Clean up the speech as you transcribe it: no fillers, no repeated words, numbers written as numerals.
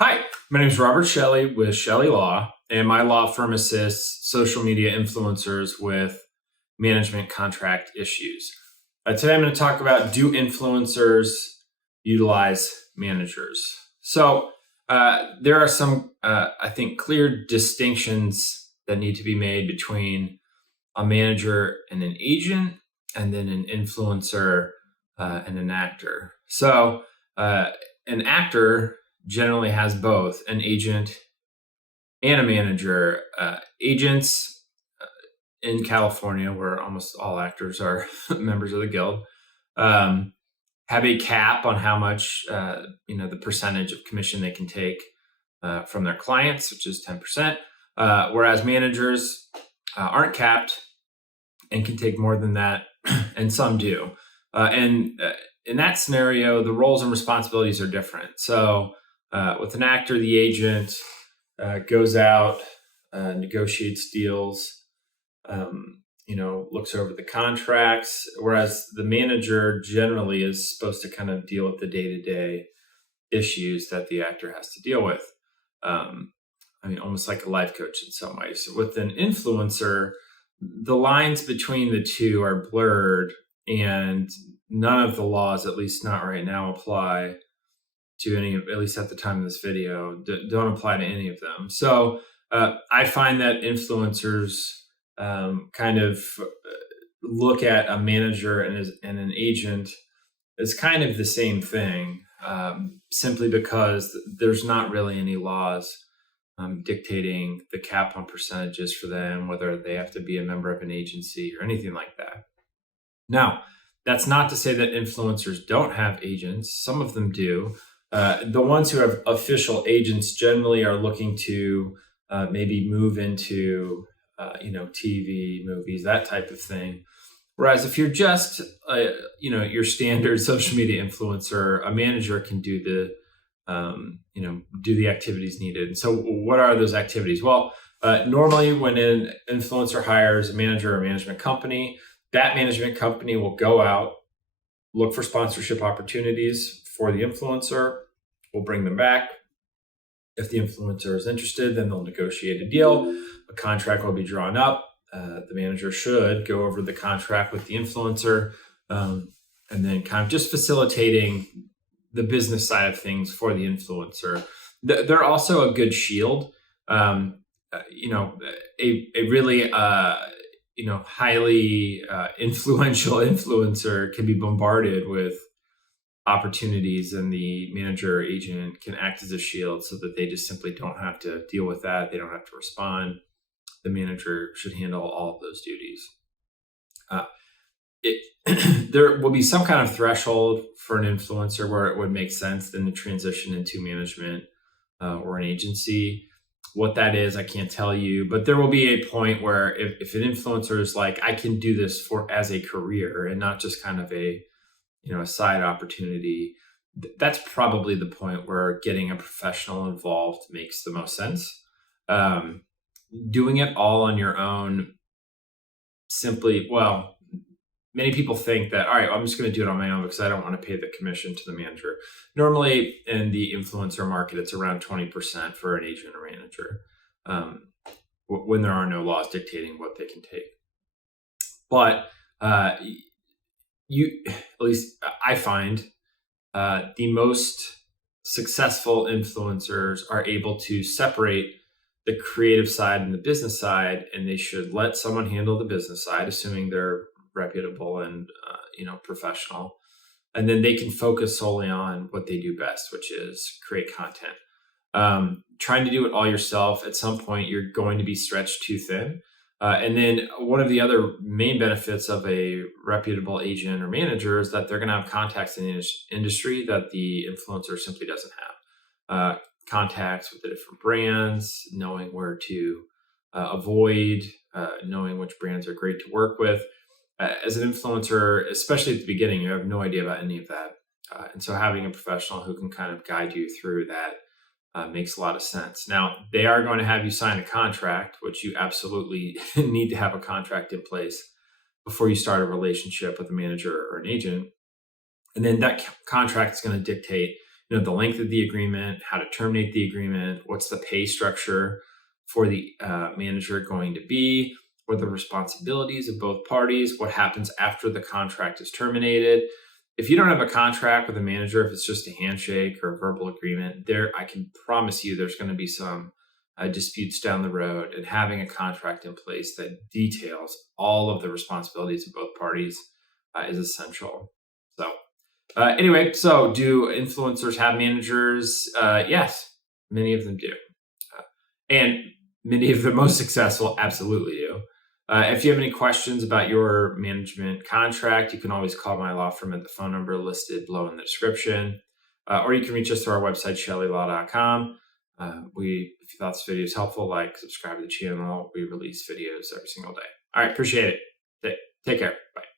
Hi, my name is Robert Chelle with Chelle Law, and my law firm assists social media influencers with management contract issues. Today I'm going to talk about, do influencers utilize managers? There are some, I think, clear distinctions that need to be made between a manager and an agent, and then an influencer and an actor. An actor generally has both an agent and a manager. Agents in California, where almost all actors are members of the guild, have a cap on how much, the percentage of commission they can take from their clients, which is 10%. Whereas managers aren't capped and can take more than that, and some do. In that scenario, the roles and responsibilities are different. So with an actor, the agent goes out, negotiates deals, looks over the contracts, whereas the manager generally is supposed to kind of deal with the day-to-day issues that the actor has to deal with. Almost like a life coach in some ways. With an influencer, the lines between the two are blurred, and none of the laws, at least not right now, apply to any, at least at the time of this video, don't apply to any of them. So I find that influencers kind of look at a manager and an agent as kind of the same thing, simply because there's not really any laws dictating the cap on percentages for them, whether they have to be a member of an agency or anything like that. Now, that's not to say that influencers don't have agents. Some of them do. The ones who have official agents generally are looking to maybe move into, TV, movies, that type of thing. Whereas if you're just, your standard social media influencer, a manager can do the activities needed. And so what are those activities? Well, normally when an influencer hires a manager or a management company, that management company will go out, look for sponsorship opportunities for the influencer. We'll bring them back. If the influencer is interested, then they'll negotiate a deal. A contract will be drawn up. The manager should go over the contract with the influencer, and then kind of just facilitating the business side of things for the influencer. They're also a good shield. A really highly influential influencer can be bombarded with opportunities, and the manager or agent can act as a shield so that they just simply don't have to deal with that. They don't have to respond. The manager should handle all of those duties. There will be some kind of threshold for an influencer where it would make sense then to transition into management or an agency. What that is, I can't tell you, but there will be a point where if an influencer is like, I can do this as a career and not just kind of a side opportunity, that's probably the point where getting a professional involved makes the most sense. Doing it all on your own, many people think that, all right, I'm just going to do it on my own because I don't want to pay the commission to the manager. Normally in the influencer market, it's around 20% for an agent or manager, when there are no laws dictating what they can take. But at least I find the most successful influencers are able to separate the creative side and the business side, and they should let someone handle the business side, assuming they're reputable and professional, and then they can focus solely on what they do best, which is create content. Trying to do it all yourself, at some point you're going to be stretched too thin. And then one of the other main benefits of a reputable agent or manager is that they're going to have contacts in the industry that the influencer simply doesn't have. Contacts with the different brands, knowing where to avoid, knowing which brands are great to work with. As an influencer, especially at the beginning, you have no idea about any of that. And so having a professional who can kind of guide you through that makes a lot of sense. Now, they are going to have you sign a contract, which you absolutely need to have a contract in place before you start a relationship with a manager or an agent. And then that contract is going to dictate the length of the agreement, how to terminate the agreement, what's the pay structure for the manager going to be, what are the responsibilities of both parties, what happens after the contract is terminated. If you don't have a contract with a manager, if it's just a handshake or a verbal agreement, I can promise you there's going to be some disputes down the road, and having a contract in place that details all of the responsibilities of both parties is essential. So anyway, so do influencers have managers? Yes, many of them do. And many of the most successful absolutely do. If you have any questions about your management contract, you can always call my law firm at the phone number listed below in the description, or you can reach us through our website, chellelaw.com. If you thought this video is helpful, subscribe to the channel. We release videos every single day. All right, appreciate it. Take care. Bye.